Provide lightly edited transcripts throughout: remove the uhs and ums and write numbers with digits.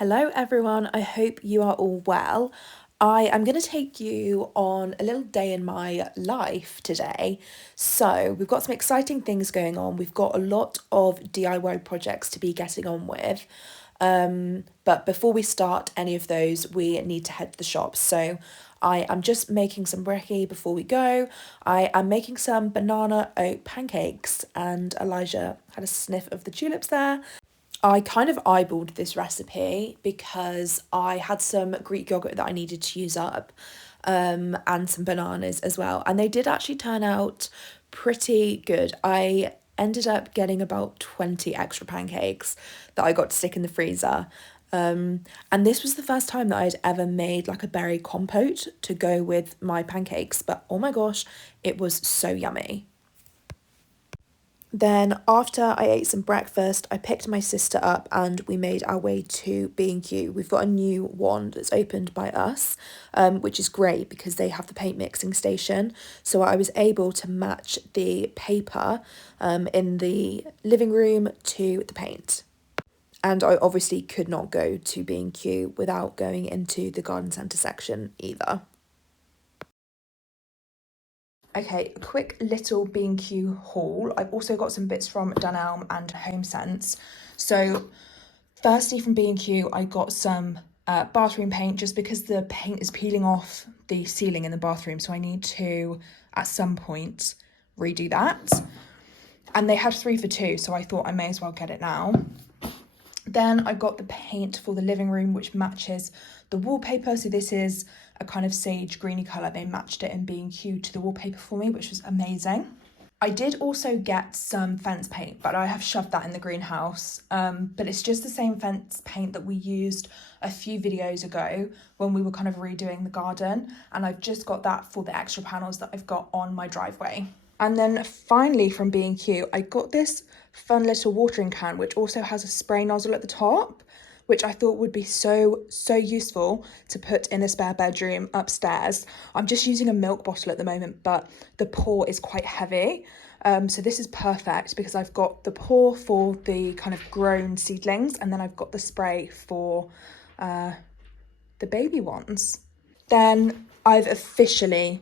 Hello everyone, I hope you are all well. I am going to take you on a little day in my life today. So, we've got some exciting things going on. We've got a lot of DIY projects to be getting on with. But before we start any of those, we need to head to the shop. So, I am just making some brekkie before we go. I am making some banana oat pancakes, and Elijah had a sniff of the tulips there. I kind of eyeballed this recipe because I had some Greek yogurt that I needed to use up, and some bananas as well. And they did actually turn out pretty good. I ended up getting about 20 extra pancakes that I got to stick in the freezer. And this was the first time that I'd ever made like a berry compote to go with my pancakes. But oh my gosh, it was so yummy. Then after I ate some breakfast, I picked my sister up and we made our way to B&Q. We've got a new one that's opened by us, which is great because they have the paint mixing station. So I was able to match the paper in the living room to the paint. And I obviously could not go to B&Q without going into the garden centre section either. Okay, a quick little B&Q haul. I've also got some bits from Dunelm and HomeSense. So firstly from B&Q, I got some bathroom paint just because the paint is peeling off the ceiling in the bathroom. So I need to, at some point, redo that. And they had 3 for 2, so I thought I may as well get it now. Then I got the paint for the living room, which matches the wallpaper. So this is a kind of sage greeny colour. They matched it in B&Q to the wallpaper for me, which was amazing. I did also get some fence paint, but I have shoved that in the greenhouse. But it's just the same fence paint that we used a few videos ago when we were kind of redoing the garden. And I've just got that for the extra panels that I've got on my driveway. And then finally from B&Q, I got this fun little watering can, which also has a spray nozzle at the top, which I thought would be so useful to put in a spare bedroom upstairs. I'm just using a milk bottle at the moment, but the pour is quite heavy. So this is perfect because I've got the pour for the kind of grown seedlings, and then I've got the spray for the baby ones. Then I've officially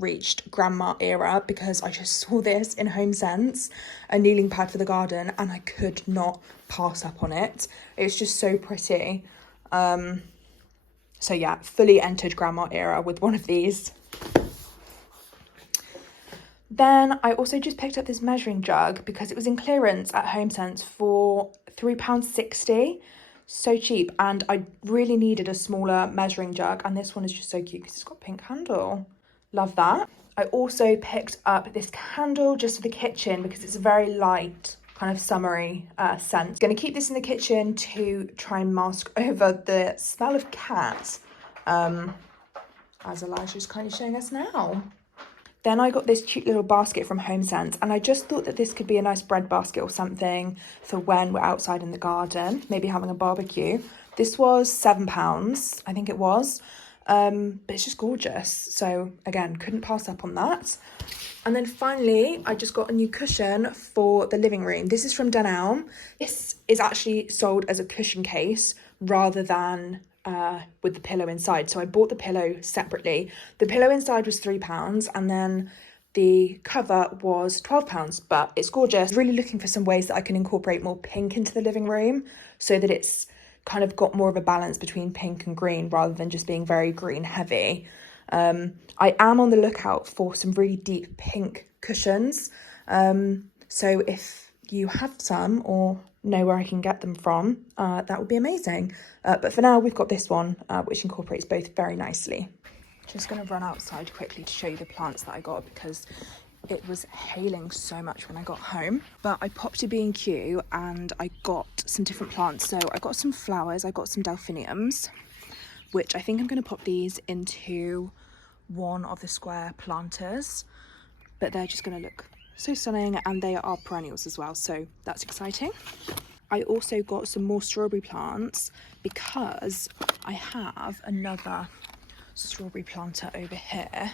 reached grandma era because I just saw this in HomeSense, a kneeling pad for the garden, and I could not pass up on it. It's just so pretty. So yeah, fully entered grandma era with one of these. Then I also just picked up this measuring jug because it was in clearance at HomeSense for £3.60. So cheap, and I really needed a smaller measuring jug, and this one is just so cute because it's got a pink handle. Love that. I also picked up this candle just for the kitchen because it's a very light kind of summery scent. Going to keep this in the kitchen to try and mask over the smell of cat, as Elijah's kind of showing us now. Then I got this cute little basket from HomeSense, and I just thought that this could be a nice bread basket or something for when we're outside in the garden, maybe having a barbecue. This was £7, I think it was, but it's just gorgeous. So again, couldn't pass up on that. And then finally, I just got a new cushion for the living room. This is from Dunelm. This is actually sold as a cushion case rather than with the pillow inside. So I bought the pillow separately. The pillow inside was £3, and then the cover was £12, but it's gorgeous. Really looking for some ways that I can incorporate more pink into the living room so that it's kind of got more of a balance between pink and green rather than just being very green heavy. I am on the lookout for some really deep pink cushions. So if you have some or know where I can get them from, that would be amazing. But for now, we've got this one, which incorporates both very nicely. Just going to run outside quickly to show you the plants that I got because it was hailing so much when I got home. But I popped to B&Q and I got some different plants. So I got some flowers, I got some delphiniums, which I think I'm going to pop these into one of the square planters. But they're just going to look so stunning, and they are perennials as well, so that's exciting. I also got some more strawberry plants because I have another strawberry planter over here,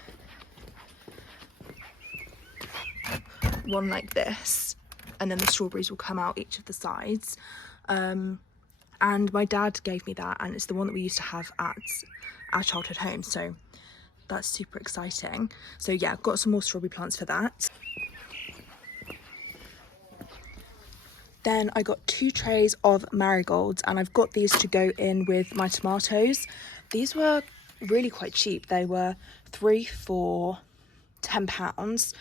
one like this, and then the strawberries will come out each of the sides, and my dad gave me that, and it's the one that we used to have at our childhood home, so that's super exciting. So yeah, I've got some more strawberry plants for that. Then I got 2 trays of marigolds, and I've got these to go in with my tomatoes. These were really quite cheap. They were 3 for £10,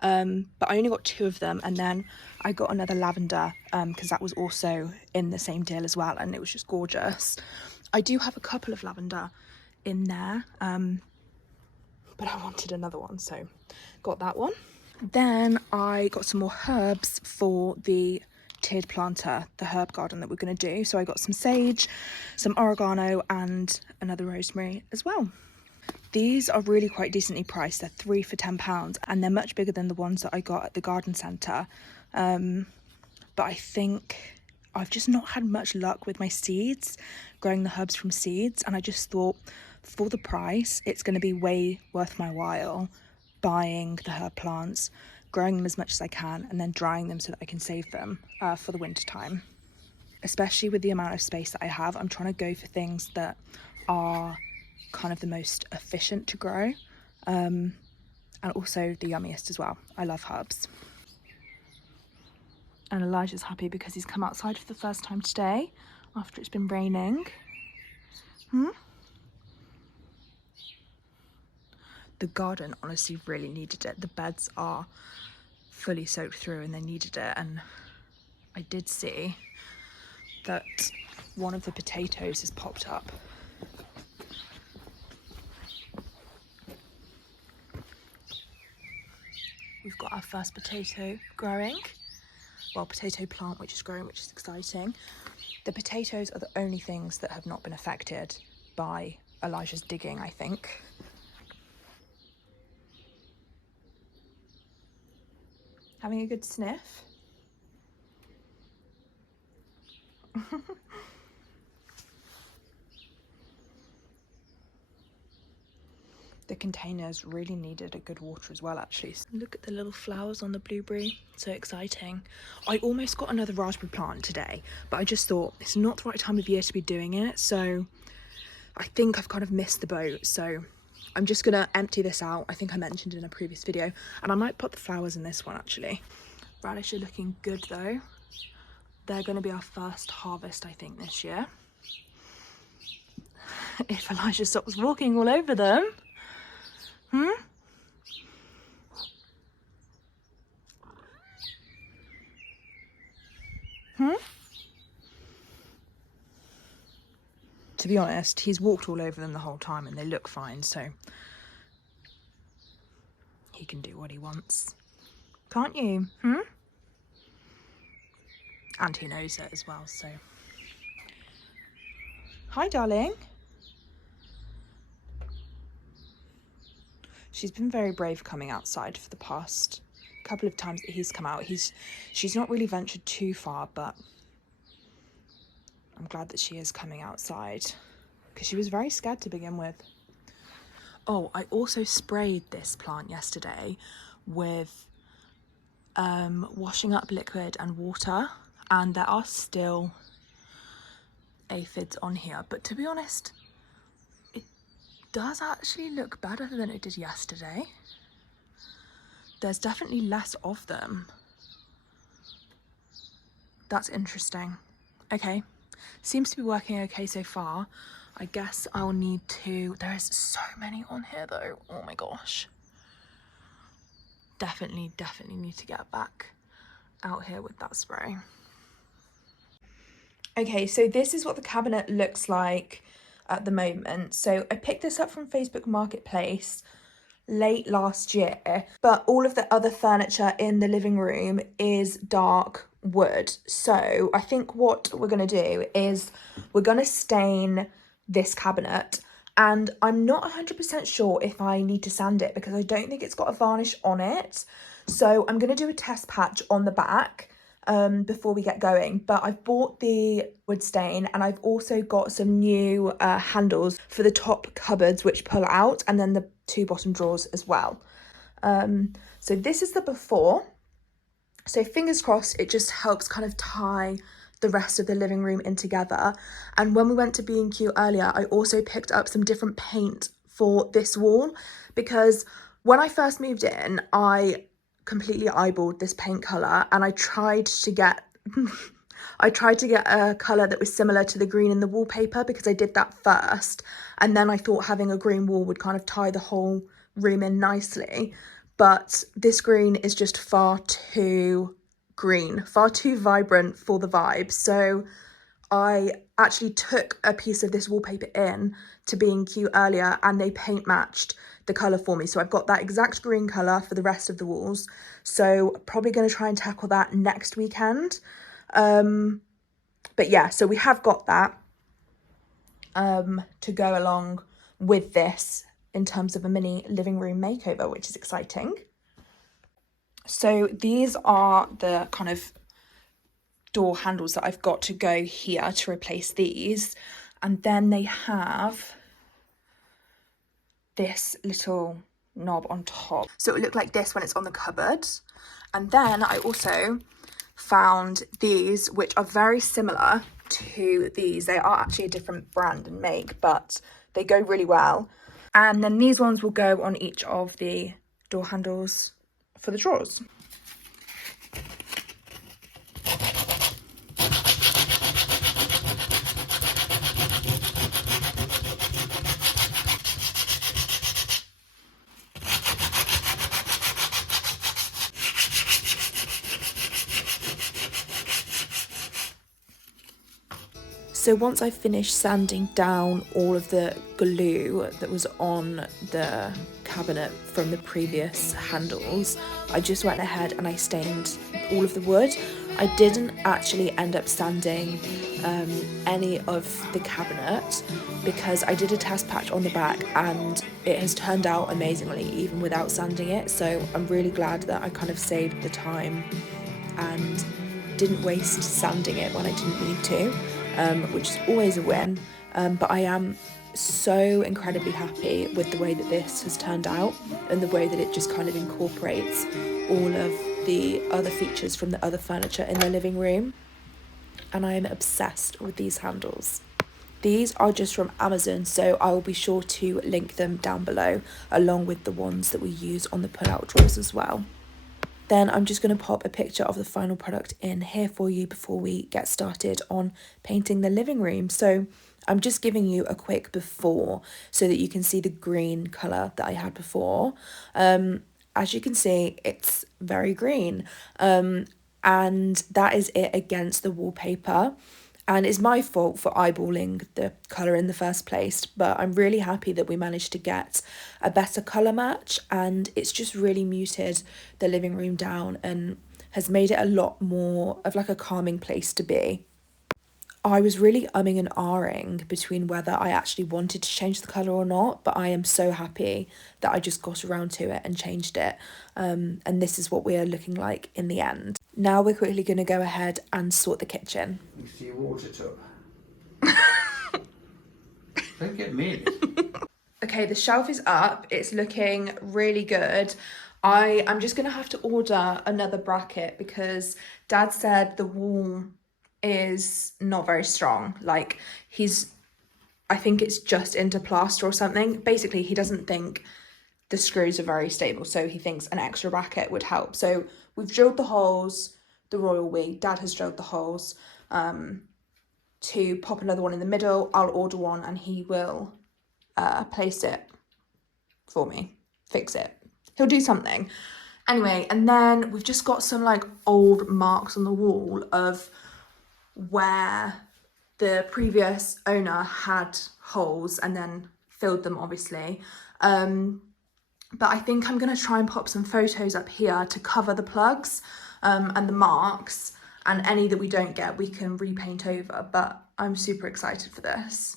but I only got 2 of them, and then I got another lavender because that was also in the same deal as well, and it was just gorgeous. I do have a couple of lavender in there, but I wanted another one, so got that one. Then I got some more herbs for the tiered planter, the herb garden that we're going to do. So I got some sage, some oregano, and another rosemary as well. These are really quite decently priced. They're 3 for £10, and they're much bigger than the ones that I got at the garden centre. But I think I've just not had much luck with my seeds, growing the herbs from seeds, and I just thought for the price it's going to be way worth my while buying the herb plants, growing them as much as I can, and then drying them so that I can save them for the winter time. Especially with the amount of space that I have, I'm trying to go for things that are kind of the most efficient to grow, and also the yummiest as well. I love herbs. And Elijah's happy because he's come outside for the first time today after it's been raining. The garden honestly really needed it. The beds are fully soaked through and they needed it, and I did see that one of the potatoes has popped up. We've got our first potato growing. Well, potato plant which is growing, which is exciting. The potatoes are the only things that have not been affected by Elijah's digging, I think. Having a good sniff. The containers really needed a good water as well, actually. Look at the little flowers on the blueberry, so exciting. I almost got another raspberry plant today, but I just thought it's not the right time of year to be doing it, so I think I've kind of missed the boat. So I'm just gonna empty this out. I think I mentioned in a previous video, and I might put the flowers in this one actually. Radish are looking good though. They're gonna be our first harvest, I think, this year. If Elijah stops walking all over them. To be honest, he's walked all over them the whole time and they look fine, so he can do what he wants. Can't you? And he knows it as well, so. Hi, darling. She's been very brave coming outside for the past couple of times that he's come out. She's not really ventured too far, but I'm glad that she is coming outside because she was very scared to begin with. Oh, I also sprayed this plant yesterday with washing up liquid and water, and there are still aphids on here, but to be honest, it does actually look better than it did yesterday. There's definitely less of them. That's interesting. Okay, seems to be working okay so far. I guess I'll need to, there is so many on here though, oh my gosh. Definitely need to get back out here with that spray. Okay, so this is what the cabinet looks like at the moment. So I picked this up from Facebook Marketplace late last year, but all of the other furniture in the living room is dark wood. So I think what we're going to do is we're going to stain this cabinet, and I'm not 100% sure if I need to sand it because I don't think it's got a varnish on it. So I'm going to do a test patch on the back before we get going, but I've bought the wood stain, and I've also got some new handles for the top cupboards which pull out, and then the 2 bottom drawers as well. So this is the before. So fingers crossed it just helps kind of tie the rest of the living room in together. And when we went to B&Q earlier, I also picked up some different paint for this wall, because when I first moved in, I completely eyeballed this paint colour, and I tried to get a colour that was similar to the green in the wallpaper, because I did that first, and then I thought having a green wall would kind of tie the whole room in nicely. But this green is just far too green, far too vibrant for the vibe. So I actually took a piece of this wallpaper in to B&Q earlier, and they paint matched the colour for me. So I've got that exact green colour for the rest of the walls. So probably going to try and tackle that next weekend. But yeah, so we have got that to go along with this in terms of a mini living room makeover, which is exciting. So these are the kind of door handles that I've got to go here to replace these. And then they have this little knob on top. So it would look like this when it's on the cupboard. And then I also found these, which are very similar to these. They are actually a different brand and make, but they go really well. And then these ones will go on each of the door handles for the drawers. So once I finished sanding down all of the glue that was on the cabinet from the previous handles, I just went ahead and I stained all of the wood. I didn't actually end up sanding any of the cabinet, because I did a test patch on the back and it has turned out amazingly even without sanding it. So I'm really glad that I kind of saved the time and didn't waste sanding it when I didn't need to. Which is always a win, but I am so incredibly happy with the way that this has turned out and the way that it just kind of incorporates all of the other features from the other furniture in the living room, and I am obsessed with these handles. These are just from Amazon, so I will be sure to link them down below, along with the ones that we use on the pull-out drawers as well. Then I'm just going to pop a picture of the final product in here for you before we get started on painting the living room. So I'm just giving you a quick before so that you can see the green colour that I had before. As you can see, it's very green, and that is it against the wallpaper. And it's my fault for eyeballing the colour in the first place, but I'm really happy that we managed to get a better colour match, and it's just really muted the living room down and has made it a lot more of like a calming place to be. I was really umming and ahhing between whether I actually wanted to change the colour or not, but I am so happy that I just got around to it and changed it. And this is what we are looking like in the end. Now we're quickly going to go ahead and sort the kitchen. Next to your water tub. Don't get me. Okay, the shelf is up. It's looking really good. I'm just going to have to order another bracket because Dad said the wall is not very strong. Like, I think it's just into plaster or something. Basically, he doesn't think the screws are very stable, so he thinks an extra bracket would help. So we've drilled the holes the royal way. Dad has drilled the holes to pop another one in the middle. I'll order one and he will place it for me, fix it. He'll do something. Anyway, and then we've just got some like old marks on the wall of where the previous owner had holes and then filled them, obviously. But I think I'm going to try and pop some photos up here to cover the plugs and the marks, and any that we don't get we can repaint over, but I'm super excited for this.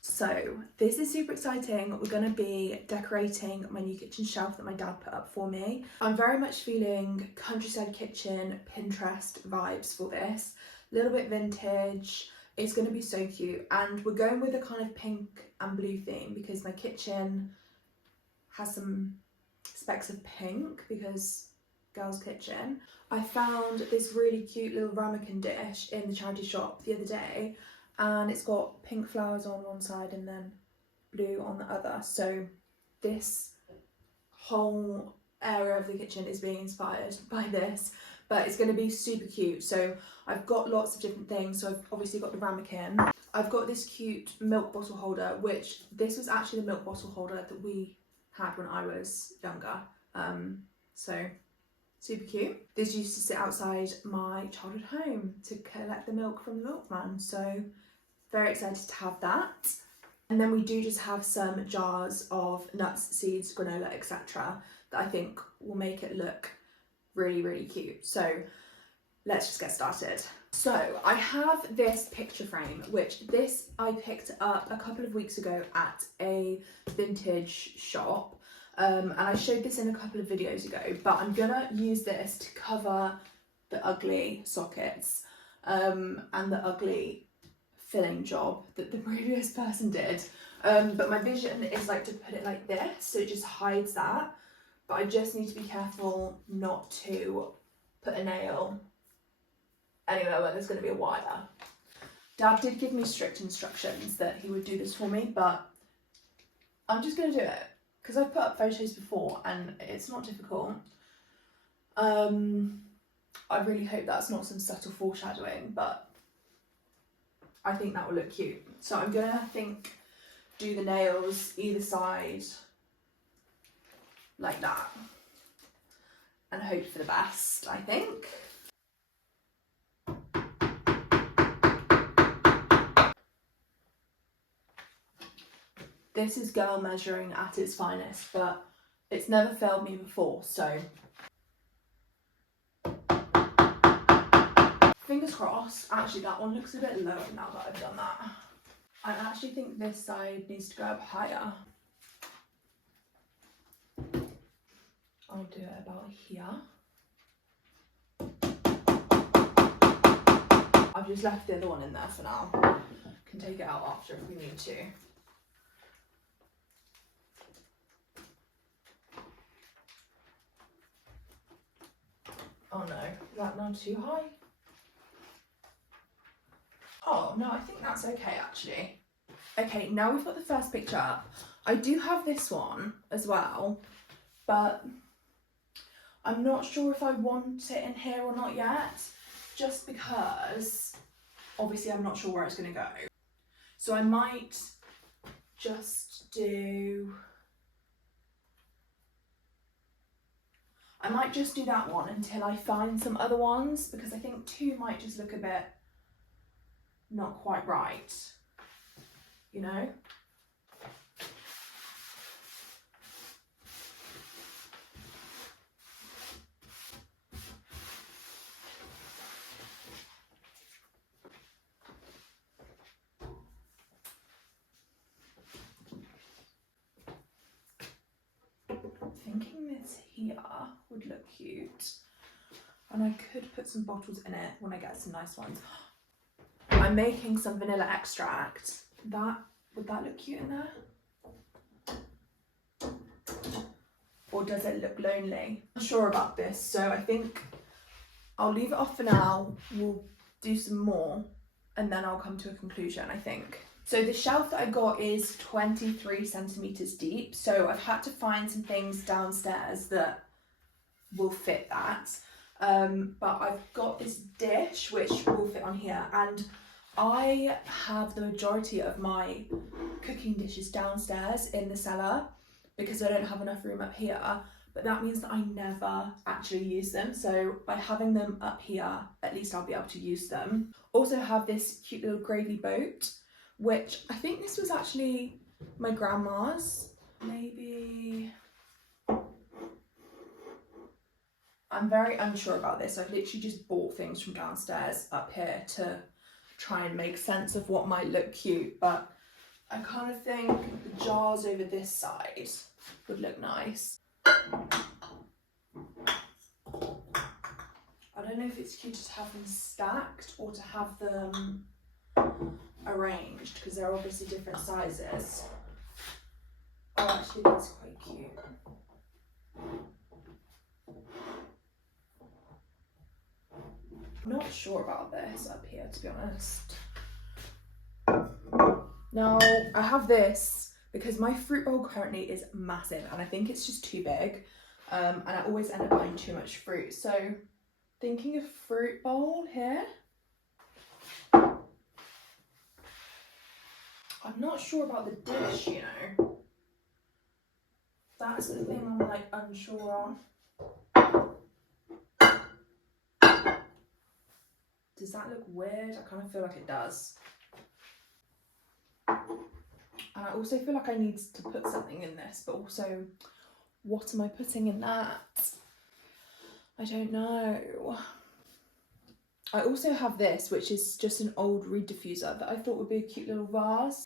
So this is super exciting. We're going to be decorating my new kitchen shelf that my dad put up for me. I'm very much feeling countryside kitchen Pinterest vibes for this. A little bit vintage. It's going to be so cute, and we're going with a kind of pink and blue theme because my kitchen has some specks of pink because girls' kitchen. I found this really cute little ramekin dish in the charity shop the other day, and it's got pink flowers on one side and then blue on the other. So this whole area of the kitchen is being inspired by this, but it's going to be super cute. So I've got lots of different things. So I've obviously got the ramekin. I've got this cute milk bottle holder, which this was actually the milk bottle holder that we had when I was younger. So super cute. This used to sit outside my childhood home to collect the milk from the milkman. So very excited to have that. And then we do just have some jars of nuts, seeds, granola, etc. that I think will make it look really, really cute. So let's just get started. So I have this picture frame, which this I picked up a couple of weeks ago at a vintage shop. And I showed this in a couple of videos ago, but I'm gonna use this to cover the ugly sockets and the ugly filling job that the previous person did. But my vision is like to put it like this, so it just hides that. But I just need to be careful not to put a nail anywhere where there's going to be a wire. Dad did give me strict instructions that he would do this for me, but I'm just going to do it because I've put up photos before and it's not difficult. I really hope that's not some subtle foreshadowing, but I think that will look cute. So I'm going to do the nails either side like that and hope for the best, I think. This is girl measuring at its finest, but it's never failed me before, so fingers crossed. Actually, that one looks a bit low now that I've done that. I actually think this side needs to go up higher. I'll do it about here. I've just left the other one in there for now. Can take it out after if we need to. Oh no, is that not too high? Oh no, I think that's okay actually. Okay, now we've got the first picture up. I do have this one as well, but I'm not sure if I want it in here or not yet, just because obviously I'm not sure where it's going to go. So I might just do that one until I find some other ones, because I think two might just look a bit not quite right, you know? Thinking this here would look cute, and I could put some bottles in it when I get some nice ones. I'm making some vanilla extract. Would that look cute in there? Or does it look lonely? I'm not sure about this, so I think I'll leave it off for now. We'll do some more and then I'll come to a conclusion, I think. So the shelf that I got is 23 centimeters deep, so I've had to find some things downstairs that will fit that. But I've got this dish which will fit on here, and I have the majority of my cooking dishes downstairs in the cellar because I don't have enough room up here, but that means that I never actually use them. So by having them up here, at least I'll be able to use them. Also have this cute little gravy boat, which I think this was actually my grandma's, maybe. I'm very unsure about this. I've literally just bought things from downstairs up here to try and make sense of what might look cute, but I kind of think the jars over this side would look nice. I don't know if it's cute to have them stacked or to have them arranged, because they're obviously different sizes. Oh, actually that's quite cute. I'm not sure about this up here, to be honest. Now, I have this because my fruit bowl currently is massive and I think it's just too big. And I always end up buying too much fruit. So, thinking of fruit bowl here. I'm not sure about the dish, you know. That's the thing I'm like unsure on. Does that look weird? I kind of feel like it does. And I also feel like I need to put something in this, but also, what am I putting in that? I don't know. I also have this, which is just an old reed diffuser that I thought would be a cute little vase.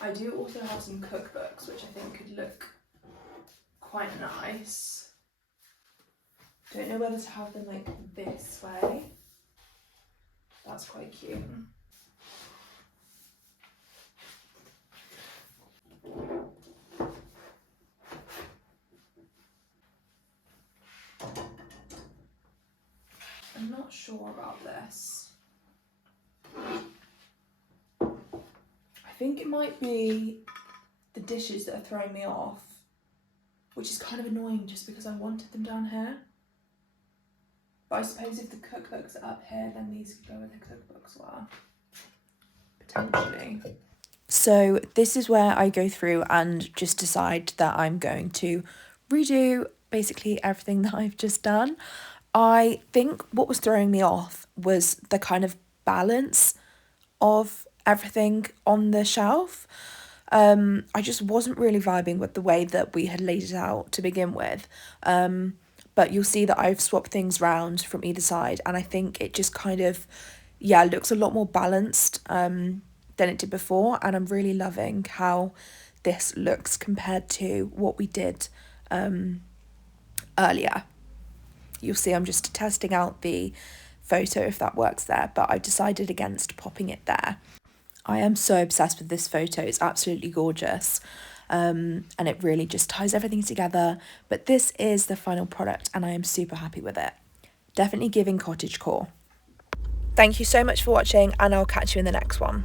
I do also have some cookbooks, which I think could look quite nice. Don't know whether to have them like this way. That's quite cute. I'm not sure about this. I think it might be the dishes that are throwing me off, which is kind of annoying just because I wanted them down here. But I suppose if the cookbooks are up here, then these could go where the cookbooks were. Potentially. So this is where I go through and just decide that I'm going to redo basically everything that I've just done. I think what was throwing me off was the kind of balance of everything on the shelf. I just wasn't really vibing with the way that we had laid it out to begin with. But you'll see that I've swapped things round from either side, and I think it just kind of, yeah, looks a lot more balanced than it did before, and I'm really loving how this looks compared to what we did earlier. You'll see I'm just testing out the photo if that works there, but I decided against popping it there. I am so obsessed with this photo. It's absolutely gorgeous. And it really just ties everything together. But this is the final product and I am super happy with it. Definitely giving cottage core. Thank you so much for watching and I'll catch you in the next one.